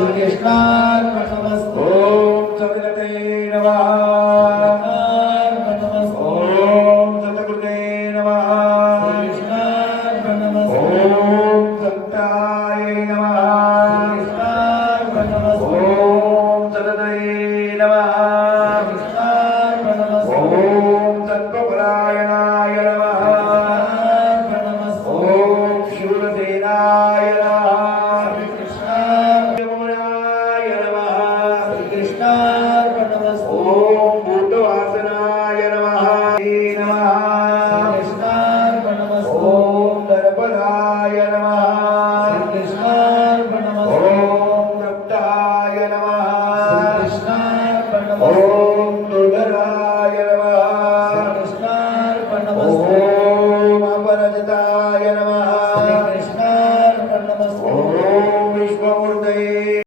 कृष्णार्पणमस्तु। ओम सवितते नमः। कृष्णार्पणमस्तु। ओम सतकृते नमः। कृष्णार्पणमस्तु। ओम सत्ताय नमः। कृष्णार्पणमस्तु। ओम सततये नमः। कृष्णार्पणमस्तु। ओम सत्त्वपरायणाय नमः। कृष्णार्पणमस्तु। ओम शूरसेनाय नमः। यमुनाय नमः। कृष्णार्पणमस्तु। ओम भूतवासनाय नमः। नमः। कृष्णार्पणमस्तु। ओम दर्पदाय नमः। कृष्णार्पणमस्तु। ओम नप्ताय नमः। कृष्णार्पणमस्तु।